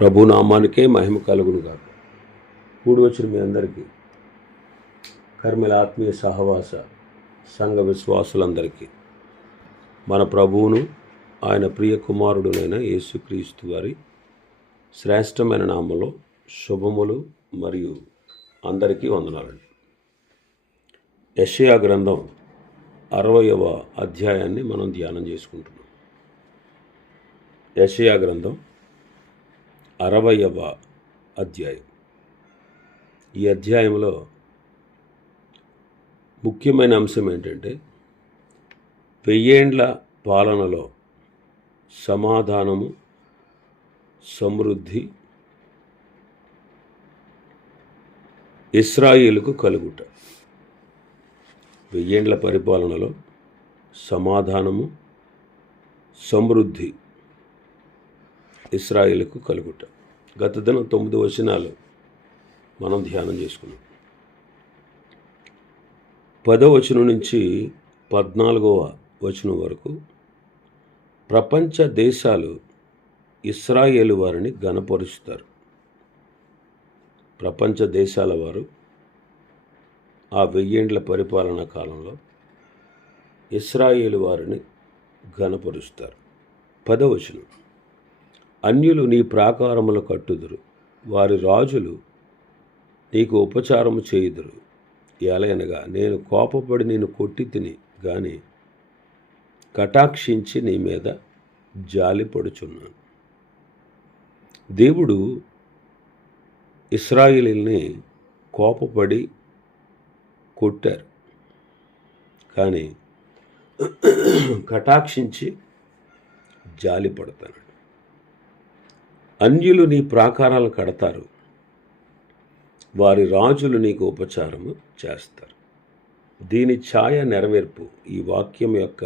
ప్రభు నామానికే మహిమ కలుగును గాక. కూడి వచ్చిన మీ అందరికీ కర్మల ఆత్మీయ సహవాస సంఘ విశ్వాసులందరికీ మన ప్రభువును ఆయన ప్రియ కుమారుడునైన యేసుక్రీస్తు వారి శ్రేష్టమైన నామంలో శుభములు మరియు అందరికీ వందనాలండి. యషయా గ్రంథం అరవయవ అధ్యాయాన్ని మనం ధ్యానం చేసుకుంటున్నాం. యషయా గ్రంథం అరవయవ అధ్యాయం. ఈ అధ్యాయంలో ముఖ్యమైన అంశం ఏంటంటే వెయ్యేండ్ల పాలనలో సమాధానము సమృద్ధి ఇస్రాయిల్కు కలుగుట. వెయ్యేండ్ల పరిపాలనలో సమాధానము సమృద్ధి ఇస్రాయిల్కు కలుగుట. గత దినం తొమ్మిది వచనాలు మనం ధ్యానం చేసుకున్నాం. పదో వచనం నుంచి పద్నాలుగవ వచనం వరకు ప్రపంచ దేశాలు ఇస్రాయేలు వారిని గనపరుస్తారు ప్రపంచ దేశాల వారు ఆ వెయ్యేండ్ల పరిపాలన కాలంలో ఇస్రాయేలు వారిని ఘనపరుస్తారు. పదవచనం అన్యులు నీ ప్రాకారములు కట్టుదురు. వారి రాజులు నీకు ఉపచారము చేయుదురు. ఎలయనగా నేను కోపపడి నేను కొట్టి తిని కానీ కటాక్షించి నీ మీద జాలి పడుచున్నాను. దేవుడు ఇస్రాయిల్ని కోపపడి కొట్టారు. కానీ కటాక్షించి జాలి పడతాను అన్యులు నీ ప్రాకారాలు కడతారు. వారి రాజులు నీకు ఉపచారము చేస్తారు. దీని ఛాయ నెరవేర్పు ఈ వాక్యం యొక్క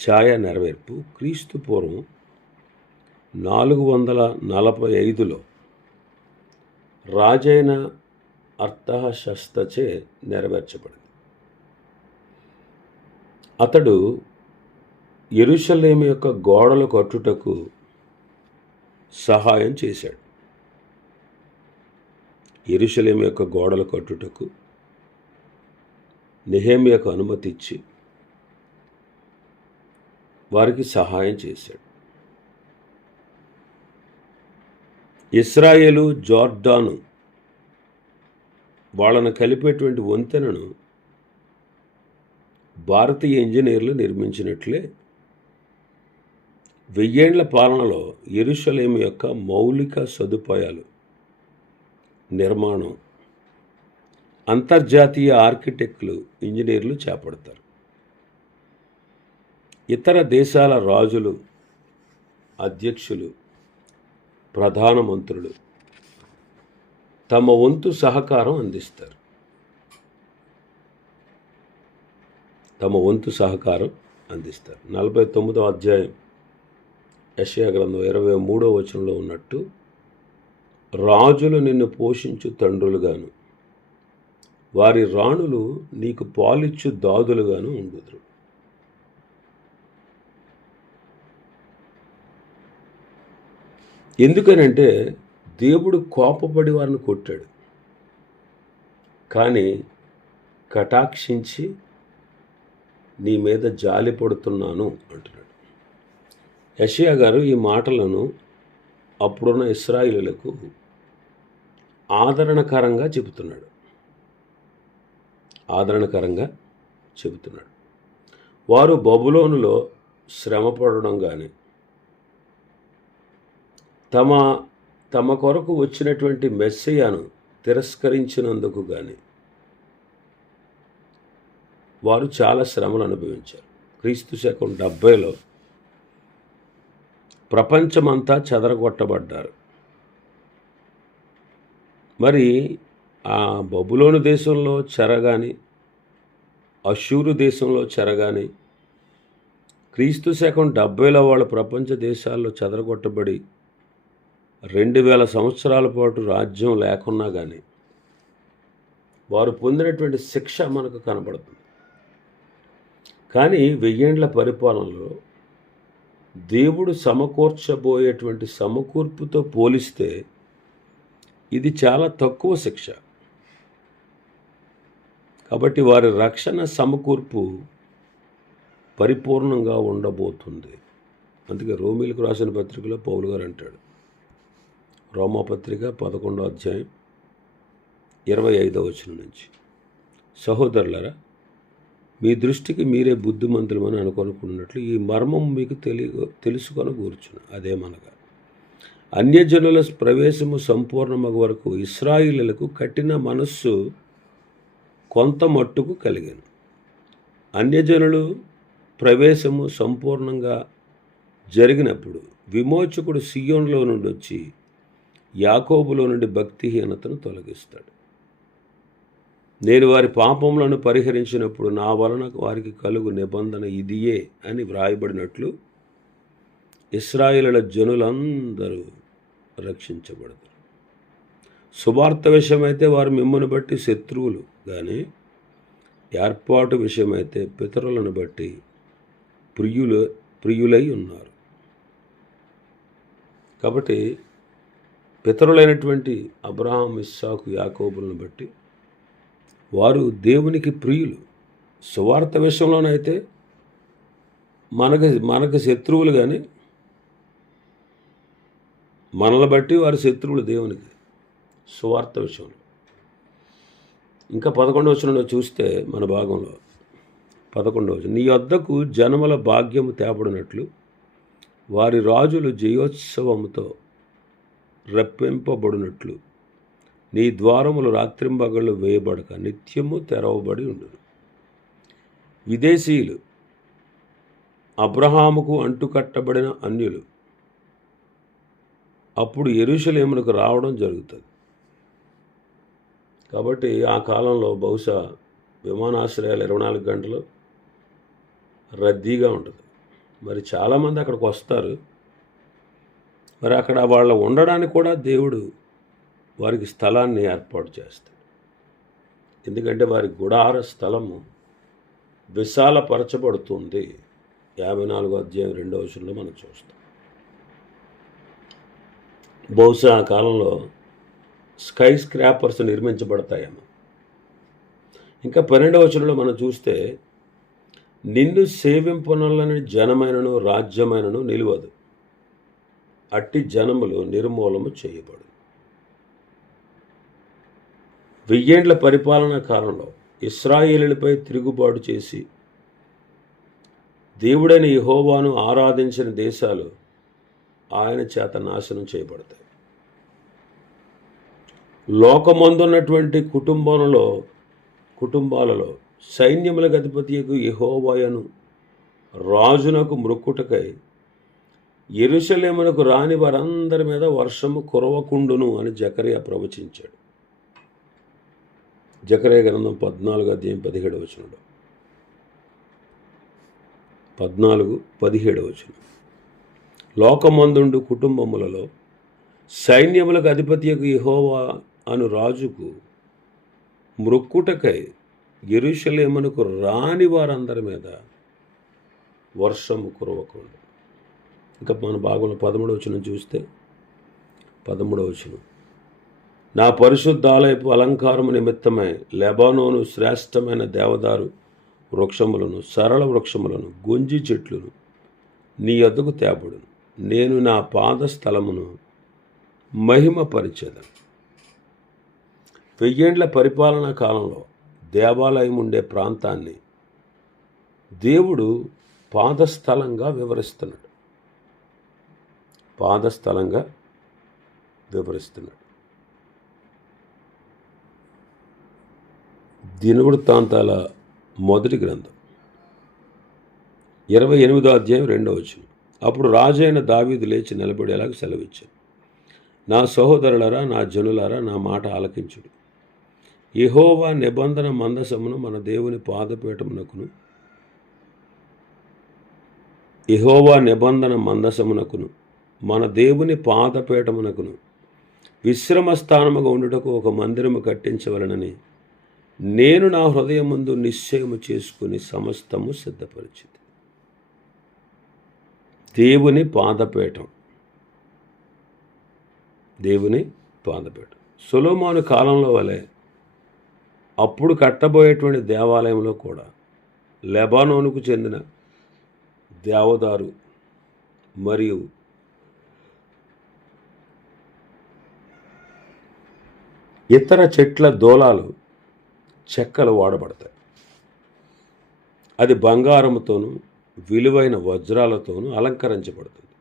ఛాయ నెరవేర్పు క్రీస్తు పూర్వం నాలుగు వందల నలభై ఐదులో రాజైన అర్థశస్తచే నెరవేర్చబడింది. అతడు ఎరుషలేము యొక్క గోడలు కట్టుటకు సహాయం చేశాడు. ఎరుశలేం యొక్క గోడలు కట్టుటకు నెహేమియకు అనుమతి ఇచ్చి వారికి సహాయం చేశాడు. ఇస్రాయేలు జార్డాను వాళ్ళను కలిపేటువంటి వంతెనను భారతీయ ఇంజనీర్లు నిర్మించినట్లే వెయ్యేండ్ల పాలనలో ఎరుషలేము యొక్క మౌలిక సదుపాయాలు. నిర్మాణం. అంతర్జాతీయ ఆర్కిటెక్టులు ఇంజనీర్లు చేపడతారు. ఇతర దేశాల రాజులు అధ్యక్షులు ప్రధానమంత్రులు తమ వంతు సహకారం అందిస్తారు. తమ వంతు సహకారం అందిస్తారు. నలభై తొమ్మిదో అధ్యాయం. యషయా గ్రంథం ఇరవై మూడో వచనంలో ఉన్నట్టు రాజులు నిన్ను పోషించు తండ్రులుగాను వారి రాణులు నీకు పాలిచ్చు దాదులుగాను ఉండుదురు. ఎందుకనంటే దేవుడు కోపపడి వారిని కొట్టాడు. కానీ కటాక్షించి నీ మీద జాలి పడుతున్నాను అంటున్నాడు. యషియా గారు ఈ మాటలను అప్పుడున్న ఇస్రాయిలులకు ఆదరణకరంగా చెబుతున్నాడు. ఆదరణకరంగా చెబుతున్నాడు. వారు బబులోనులో శ్రమపడడం కానీ తమ తమ కొరకు వచ్చినటువంటి మెస్సయ్యను తిరస్కరించినందుకు కానీ వారు చాలా శ్రమలు అనుభవించారు. క్రీస్తు శకం డెబ్బైలో ప్రపంచమంతా చెదరగొట్టబడ్డారు. మరి ఆ బబులోను దేశంలో చెరగాని అశూరు దేశంలో చెరగాని క్రీస్తు శకం డెబ్బైలో వాళ్ళ ప్రపంచ దేశాల్లో చెదరగొట్టబడి రెండు వేల సంవత్సరాల పాటు రాజ్యం లేకున్నా కానీ వారు పొందినటువంటి శిక్ష మనకు కనబడుతుంది. కానీ వెయ్యేండ్ల పరిపాలనలో దేవుడు సమకూర్చబోయేటువంటి సమకూర్పుతో పోలిస్తే ఇది చాలా తక్కువ శిక్ష. కాబట్టి వారి రక్షణ సమకూర్పు పరిపూర్ణంగా ఉండబోతుంది. అందుకే రోమిలకు రాసిన పత్రికలో పౌలు గారు అంటాడు. రోమాపత్రిక పదకొండో అధ్యాయం ఇరవై ఐదో వచనం నుంచి. సహోదరులరా మీ దృష్టికి మీరే బుద్ధిమంతులమని అనుకొనుకున్నట్లు ఈ మర్మం మీకు తెలి తెలుసుకొని కూర్చును అదేమనగా అన్యజనుల ప్రవేశము సంపూర్ణమగు వరకు ఇస్రాయిలకు కఠిన మనస్సు కొంత మట్టుకు కలిగాను. అన్యజనులు ప్రవేశము సంపూర్ణంగా జరిగినప్పుడు విమోచకుడు సియోన్లో నుండి వచ్చి యాకోబులో నుండి భక్తిహీనతను తొలగిస్తాడు. నేను వారి పాపములను పరిహరించినప్పుడు నా వలన వారికి కలుగు నిబంధన ఇదియే అని వ్రాయబడినట్లు ఇస్రాయిల జనులందరూ రక్షించబడతారు. సువార్త విషయమైతే వారు మిమ్మల్ని బట్టి శత్రువులు కానీ ఏర్పాటు విషయమైతే పితరులను బట్టి ప్రియులు ప్రియులై ఉన్నారు. కాబట్టి పితరులైనటువంటి అబ్రహాం ఇస్సాకు యాకోబులను బట్టి వారు దేవునికి ప్రియులు. సువార్త విషయంలోనైతే మనకు మనకు శత్రువులు కానీ మనల్ని బట్టి వారి శత్రువులు దేవునికి. సువార్త విషయంలో. ఇంకా పదకొండవ వచనంలో చూస్తే మన భాగంలో పదకొండవ వచనం. నీ వద్దకు జనముల భాగ్యము తేపడినట్లు వారి రాజులు జయోత్సవముతో రప్పింపబడినట్లు నీ ద్వారములు రాత్రింబగళ్ళు వేయబడక నిత్యము తెరవబడి ఉండును. విదేశీయులు అబ్రహాముకు అంటుకట్టబడిన అన్యులు అప్పుడు ఎరుషలేమునకు రావడం జరుగుతుంది. కాబట్టి ఆ కాలంలో బహుశా విమానాశ్రయాలు ఇరవై నాలుగు గంటలు రద్దీగా ఉంటుంది. మరి చాలామంది అక్కడికి వస్తారు. మరి అక్కడ వాళ్ళ ఉండడానికి కూడా దేవుడు వారికి స్థలాన్ని ఏర్పాటు చేస్తాడు. ఎందుకంటే వారి గుడార స్థలము విశాలపరచబడుతుంది. యాభై నాలుగో అధ్యాయం రెండవ వచనంలో మనం చూస్తాం. బహుశా ఆ కాలంలో స్కై స్క్రాపర్స్ నిర్మించబడతాయేమో. ఇంకా పన్నెండవ వచనంలో మనం చూస్తే నిన్ను సేవింపనలని జనమైనను రాజ్యమైనను నిలవదు. అట్టి జనములు నిర్మూలము చేయబడు వెయ్యేండ్ల పరిపాలన కాలంలో ఇస్రాయేలులపై తిరుగుబాటు చేసి దేవుడైన యహోవాను ఆరాధించిన దేశాలు ఆయన చేత నాశనం చేయబడతాయి. లోకమందున్నటువంటి కుటుంబంలో కుటుంబాలలో సైన్యముల గతిపతియకు యహోవాయను రాజునకు మృక్కుటకై ఎరుసలేమునకు రాని వారందరి మీద వర్షము కురవకుండును అని జకరియా ప్రవచించాడు. జకరే గ్రంథం పద్నాలుగు అధ్యాయం పదిహేడు వచనంలో. పద్నాలుగు పదిహేడు వచనం. లోకమందుండు కుటుంబములలో సైన్యములకు అధిపతియకు ఇహోవా అను రాజుకు మృక్కుటకై ఎరుషలేమునకు రాని వారందరి మీద వర్షము కురవకుండా. ఇంకా మన భాగంలో పదమూడవ వచనం చూస్తే పదమూడవ వచనం. నా పరిశుద్ధాలయపు అలంకారము నిమిత్తమై లెబానోను శ్రేష్టమైన దేవదారు వృక్షములను సరళ వృక్షములను గొంజి చెట్లను నీ యొద్దకు తేపడును నేను నా పాద స్థలమును మహిమపరిచేదను. వెయ్యేండ్ల పరిపాలనా కాలంలో దేవాలయం ఉండే ప్రాంతాన్ని దేవుడు పాదస్థలంగా వివరిస్తున్నాడు. పాదస్థలంగా వివరిస్తున్నాడు. దినవృత్తాంతాల మొదటి గ్రంథం. ఇరవై ఎనిమిదో అధ్యాయం రెండవ వచనం. అప్పుడు రాజైన దావీదు లేచి నిలబడేలాగా సెలవిచ్చాను నా సహోదరులరా నా జనులారా నా మాట ఆలకించుడు. ఇహోవా నిబంధన మందసమును మన దేవుని పాదపీఠమునకును ఇహోవా నిబంధన మందసమునకును మన దేవుని పాదపీఠమునకును విశ్రమ స్థానముగా ఉండుటకు ఒక మందిరము కట్టించవలనని నేను నా హృదయం ముందు నిశ్చయము చేసుకుని సమస్తము సిద్ధపరిచింది. దేవుని పాదపీఠం. దేవుని పాదపీఠం. సులోమాను కాలంలో వలె అప్పుడు కట్టబోయేటువంటి దేవాలయంలో కూడా లెబానోనుకు చెందిన దేవదారు మరియు ఇతర చెట్ల దోలాలు చెక్కలు వాడబడతాయి. అది బంగారంతోనూ విలువైన వజ్రాలతోనూ అలంకరించబడుతుంది.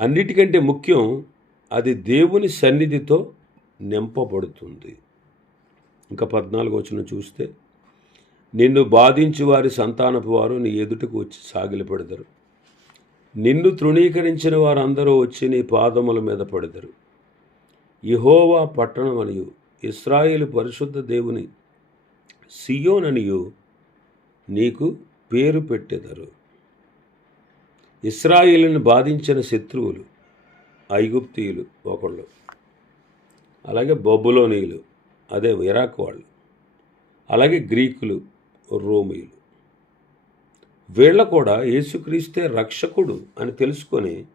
అన్నిటికంటే ముఖ్యం అది దేవుని సన్నిధితో నింపబడుతుంది. ఇంకా పద్నాలుగు వచ్చిన చూస్తే నిన్ను బాధించి వారి సంతానపు వారు నీ ఎదుటకు వచ్చి సాగిలపెడతారు నిన్ను తృణీకరించిన వారందరూ వచ్చి నీ పాదముల మీద పడతారు ఇహోవా పట్టణమనియు ఇస్రాయేలు పరిశుద్ధ దేవుని సియోననియు నీకు పేరు పెట్టెదరు. ఇస్రాయిలను బాధించిన శత్రువులు ఐగుప్తీయులు ఒకళ్ళు అలాగే బొబ్బులోనీయులు అదే ఇరాక్ వాళ్ళు అలాగే గ్రీకులు రోమియులు. వీళ్ళ కూడా యేసుక్రీస్తే రక్షకుడు అని తెలుసుకొని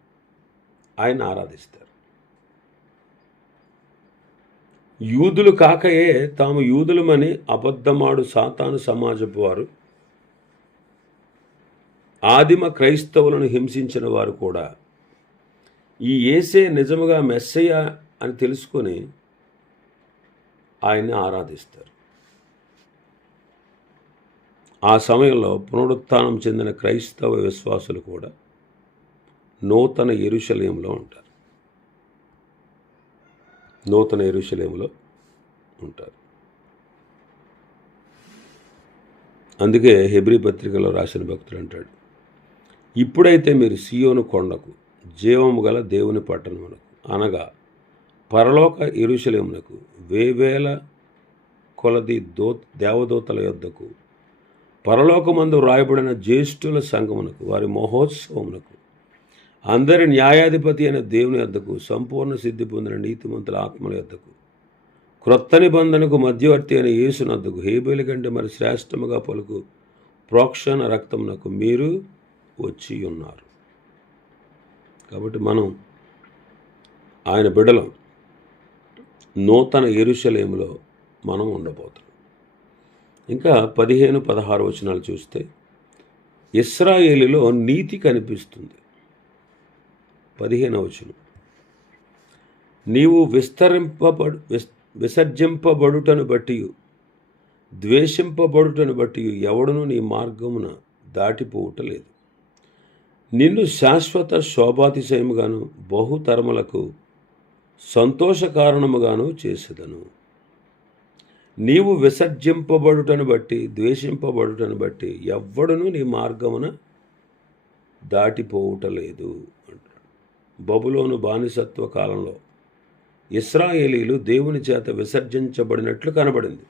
ఆయన ఆరాధిస్తారు. యూదులు కాకయే తాము యూదులమని అబద్ధమాడు సాతాను సమాజపు వారు ఆదిమ క్రైస్తవులను హింసించిన వారు కూడా. ఈ ఏసే నిజముగా మెస్సయ్య అని తెలుసుకొని ఆయన్ని ఆరాధిస్తారు. ఆ సమయంలో పునరుత్థానం చెందిన క్రైస్తవ విశ్వాసులు కూడా నూతన ఎరుశలయంలో ఉంటారు. నూతన ఎరుషలేంలో ఉంటారు. అందుకే హెబ్రి పత్రికలో రాసిన భక్తుడు అంటాడు ఇప్పుడైతే మీరు సియోను కొండకు జీవము గల దేవుని పట్టణమునకు అనగా పరలోక ఇరుషలేమునకు వేవేల కొలది దో దేవదూతల యొద్దకు పరలోకమందు వ్రాయబడిన జ్యేష్ఠుల సంఘమునకు వారి మహోత్సవమునకు అందరి న్యాయాధిపతి అయిన దేవుని యొద్దకు సంపూర్ణ సిద్ధి పొందిన నీతిమంతుల ఆత్మల యొద్దకు క్రొత్త నిబంధనకు మధ్యవర్తి అయిన యేసునద్దకు హేబేల కంటే మరి శ్రేష్టముగా పలుకు ప్రోక్షణ రక్తమునకు మీరు వచ్చి ఉన్నారు. కాబట్టి మనం ఆయన బిడలం నూతన ఎరుషలేములో మనం ఉండబోతున్నాం. ఇంకా పదిహేను పదహారు వచనాలు చూస్తే ఇస్రాయేలీలో నీతి కనిపిస్తుంది. పదిహేను వచనం నీవు విస్తరింపబడు విస్ విసర్జింపబడుటను బట్టి ద్వేషింపబడుటను బట్టి ఎవడును నీ మార్గమున దాటిపోవటలేదు. నిన్ను శాశ్వత శోభాతిశయముగాను బహుతరములకు సంతోష కారణముగాను చేసేదను. నీవు విసర్జింపబడుటను బట్టి ద్వేషింపబడుటను బట్టి ఎవ్వడును నీ మార్గమున దాటిపోవుటలేదు. బబులోను బానిసత్వ కాలంలో ఇస్రాయేలీలు దేవుని చేత విసర్జించబడినట్లు కనబడింది.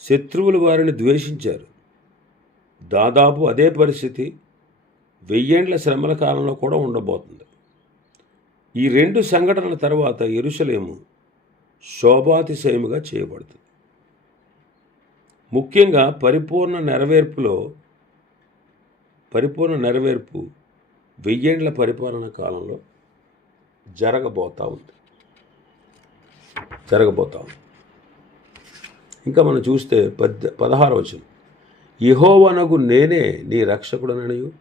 శత్రువులు వారిని ద్వేషించారు. దాదాపు అదే పరిస్థితి వెయ్యేండ్ల శ్రమల కాలంలో కూడా ఉండబోతుంది. ఈ రెండు సంఘటనల తర్వాత ఎరుసలేము శోభాతిశయముగా చేయబడుతుంది. ముఖ్యంగా పరిపూర్ణ నెరవేర్పులో పరిపూర్ణ నెరవేర్పు వెయ్యేండ్ల పరిపాలన కాలంలో జరగబోతా ఉంది. జరగబోతా ఉంది. ఇంకా మనం చూస్తే పద్ పదహారు వచ్చిన ఇహోవనగు నేనే నీ రక్షకుడననియు.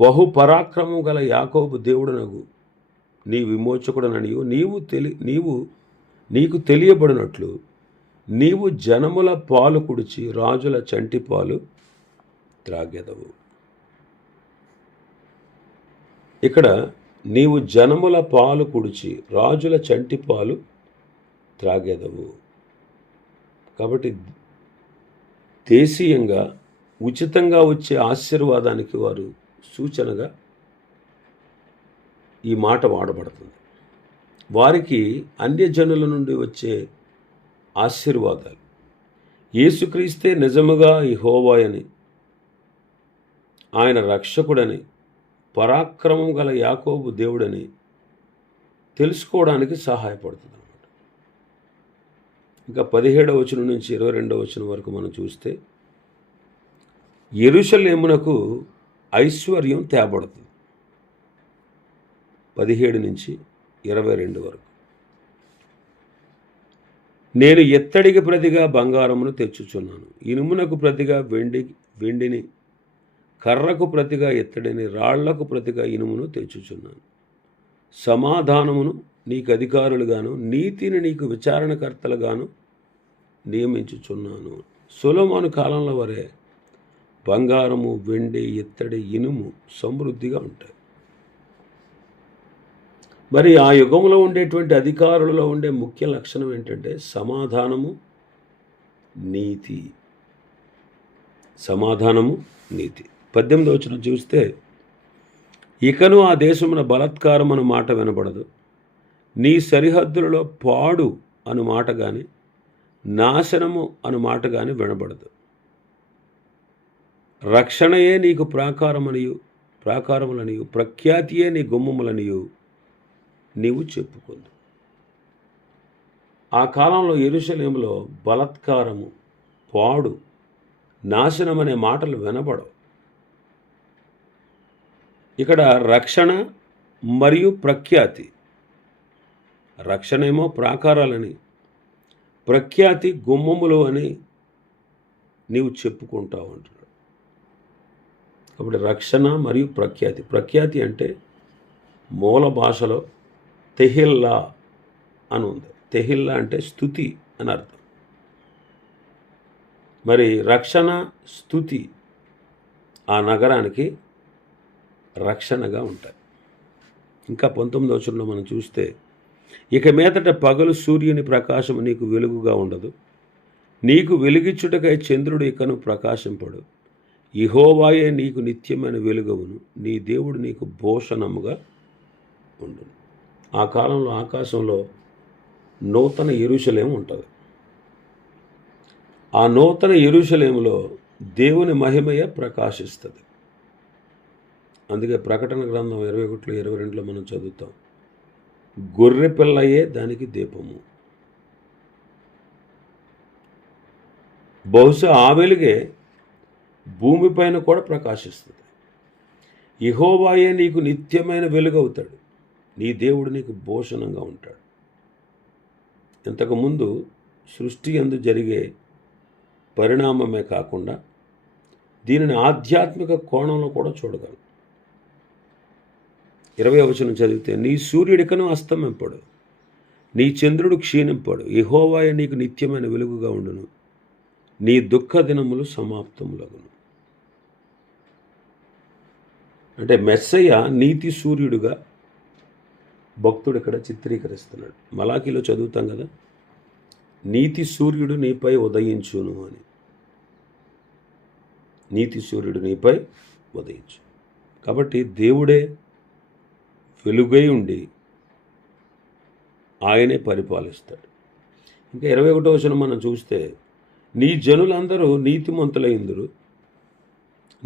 బహు పరాక్రమం గల యాకోబు దేవుడనగు నీ విమోచకుడననియు. నీవు తెలి నీవు నీకు తెలియబడినట్లు నీవు జనముల పాలు కుడిచి రాజుల చంటి పాలు త్రాగెదవు. ఇక్కడ నీవు జనముల పాలు కుడిచి రాజుల చంటి పాలు త్రాగేదవు. కాబట్టి దేశీయంగా ఉచితంగా వచ్చే ఆశీర్వాదానికి వారు సూచనగా ఈ మాట వాడబడుతుంది. వారికి అన్యజనుల నుండి వచ్చే ఆశీర్వాదాలు. యేసుక్రీస్తే నిజముగా ఈ హోవాయని ఆయన రక్షకుడని పరాక్రమం గల యాకోబు దేవుడని తెలుసుకోవడానికి సహాయపడుతుంది అన్నమాట. ఇంకా పదిహేడవ వచనం నుంచి ఇరవై రెండవ వచనం వరకు మనం చూస్తే ఎరుషలేమునకు ఐశ్వర్యం తేబడుతుంది. పదిహేడు నుంచి ఇరవై రెండు వరకు. నేను ఎత్తడికి ప్రతిగా బంగారమును తెచ్చుచున్నాను. ఇనుమునకు ప్రతిగా వెండి వెండిని కర్రకు ప్రతిగా ఎత్తడిని రాళ్ళకు ప్రతిగా ఇనుమును తెచ్చుచున్నాను. సమాధానమును నీకు అధికారులుగాను నీతిని నీకు విచారణకర్తలుగాను నియమించుచున్నాను. సులమాను కాలంలో వరే బంగారము వెండి ఇత్తడి ఇనుము సమృద్ధిగా ఉంటాయి. మరి ఆ యుగంలో ఉండేటువంటి అధికారులలో ఉండే ముఖ్య లక్షణం ఏంటంటే సమాధానము నీతి. సమాధానము నీతి. పద్దెనిమిది వచ్చిన చూస్తే ఇకను ఆ దేశమున బలత్కారం అను మాట వినబడదు. నీ సరిహద్దులలో పాడు అను మాట కానీ నాశనము అను మాట కానీ వినబడదు. రక్షణయే నీకు ప్రాకారమనియు ప్రాకారములనియు ప్రఖ్యాతియే నీ గుమ్మములనియు నీవు చెప్పుకుందు ఆ కాలంలో ఎరుషలేములో బలత్కారము పాడు నాశనం అనే మాటలు వినబడవు. ఇక్కడ రక్షణ మరియు ప్రఖ్యాతి. రక్షణేమో ప్రాకారాలని ప్రఖ్యాతి గుమ్మములు అని నీవు చెప్పుకుంటావు అంటున్నాడు. కాబట్టి రక్షణ మరియు ప్రఖ్యాతి. ప్రఖ్యాతి అంటే మూల భాషలో తెహిల్లా అని ఉంది. తెహిల్లా అంటే స్థుతి అని అర్థం. మరి రక్షణ స్థుతి ఆ నగరానికి రక్షణగా ఉంటాయి. ఇంకా పంతొమ్మిది వచనంలో మనం చూస్తే ఇక మీదట పగలు సూర్యుని ప్రకాశం నీకు వెలుగుగా ఉండదు. నీకు వెలుగిచ్చుటకై చంద్రుడు ఇకను ప్రకాశింపడు. ఇహోవాయే నీకు నిత్యమైన వెలుగవును. నీ దేవుడు నీకు భూషణముగా ఉండును. ఆ కాలంలో ఆకాశంలో నూతన ఎరుషలేం ఉంటుంది. ఆ నూతన ఎరుషలేములో దేవుని మహిమయ ప్రకాశిస్తుంది. అందుకే ప్రకటన గ్రంథం ఇరవై ఒకటిలో ఇరవై రెండులో మనం చదువుతాం. గొర్రె పిల్లయే దానికి దీపము. బహుశా ఆ వెలుగే భూమిపైన కూడా ప్రకాశిస్తుంది. ఇహోవాయే నీకు నిత్యమైన వెలుగవుతాడు నీ దేవుడు నీకు భూషణంగా ఉంటాడు. ఇంతకుముందు సృష్టి ఎందు జరిగే పరిణామమే కాకుండా దీనిని ఆధ్యాత్మిక కోణంలో కూడా చూడగలం. ఇరవై వచనం చదివితే నీ సూర్యుడికను అస్తమింపడు నీ చంద్రుడు క్షీణింపడు ఇహోవాయ నీకు నిత్యమైన వెలుగుగా ఉండును. నీ దుఃఖ దినములు సమాప్తములగును. అంటే మెస్సయ్య నీతి సూర్యుడుగా భక్తుడు ఇక్కడ చిత్రీకరిస్తున్నాడు. మలాఖీలో చదువుతాం కదా నీతి సూర్యుడు నీపై ఉదయించును అని. నీతి సూర్యుడు నీపై ఉదయించు. కాబట్టి దేవుడే వెలుగై ఉండి ఆయనే పరిపాలిస్తాడు. ఇంకా ఇరవై ఒకటో వచనం మనం చూస్తే నీ జనులందరూ నీతిమంతులైందురు.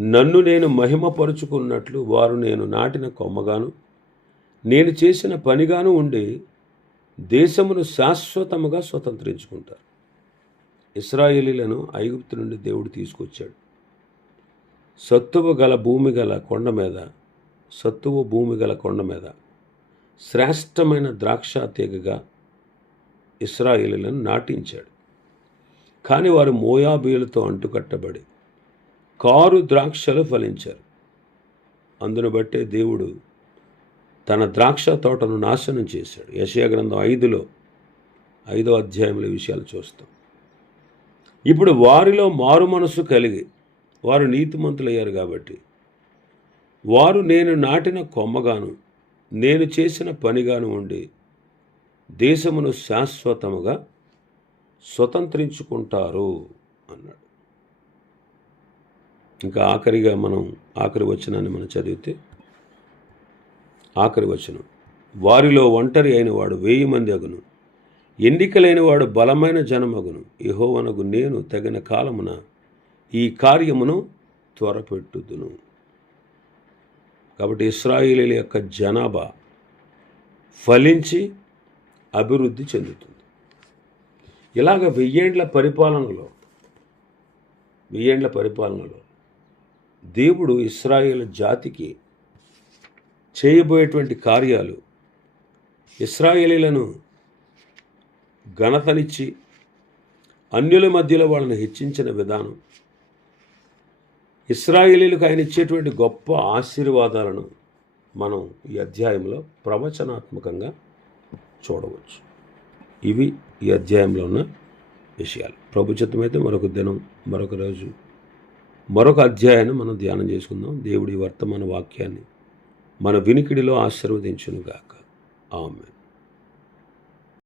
నన్ను నేను మహిమపరుచుకున్నట్లు వారు నేను నాటిన కొమ్మగాను. నేను చేసిన పనిగాను ఉండి దేశమును శాశ్వతముగా స్వతంత్రించుకుంటారు. ఇస్రాయేలీలను ఐగుప్తు నుండి దేవుడు తీసుకొచ్చాడు. సత్తువ గల భూమి గల కొండ మీద సత్తువ భూమి గల కొండ మీద. శ్రేష్టమైన ద్రాక్ష తీగగా ఇస్రాయిలను నాటించాడు. కానీ వారు మోయాబీలతో అంటుకట్టబడి కారు ద్రాక్షలు ఫలించారు. అందును బట్టే దేవుడు తన ద్రాక్ష తోటను నాశనం చేశాడు. యశయ గ్రంథం ఐదులో ఐదో అధ్యాయంలో విషయాలు చూస్తాం. ఇప్పుడు వారిలో మారు మనసు కలిగి వారు నీతిమంతులయ్యారు కాబట్టి వారు నేను నాటిన కొమ్మగాను నేను చేసిన పనిగాను ఉండి దేశమును శాశ్వతముగా స్వతంత్రించుకుంటారు అన్నాడు. ఇంకా ఆఖరిగా మనం ఆఖరి వచనాన్ని మనం చదివితే ఆఖరి వచనం వారిలో ఒంటరి అయిన వాడు వెయ్యి మంది అగును ఎన్నికలైన వాడు బలమైన జనమగును ఇహోవనగు నేను తగిన కాలమున ఈ కార్యమును త్వరపెట్టుదును. కాబట్టి ఇస్రాయిలీల యొక్క జనాభా ఫలించి అభివృద్ధి చెందుతుంది. ఇలాగ వెయ్యేండ్ల పరిపాలనలో వెయ్యేండ్ల పరిపాలనలో దేవుడు ఇస్రాయేల్ జాతికి చేయబోయేటువంటి కార్యాలు ఇస్రాయేలీలను ఘనతనిచ్చి అన్యుల మధ్యలో వాళ్ళని హెచ్చించిన విధానం ఇస్రాయేలీలకు ఆయన ఇచ్చేటువంటి గొప్ప ఆశీర్వాదాలను మనం ఈ అధ్యాయంలో ప్రవచనాత్మకంగా చూడవచ్చు. ఇవి ఈ అధ్యాయంలో ఉన్న విషయాలు. ప్రభుత్వమైతే మరొక దినం మరొక రోజు మరొక అధ్యాయాన్ని మనం ధ్యానం చేసుకుందాం. దేవుడి వర్తమాన వాక్యాన్ని మన వినికిడిలో ఆశీర్వదించునుగాక. ఆమె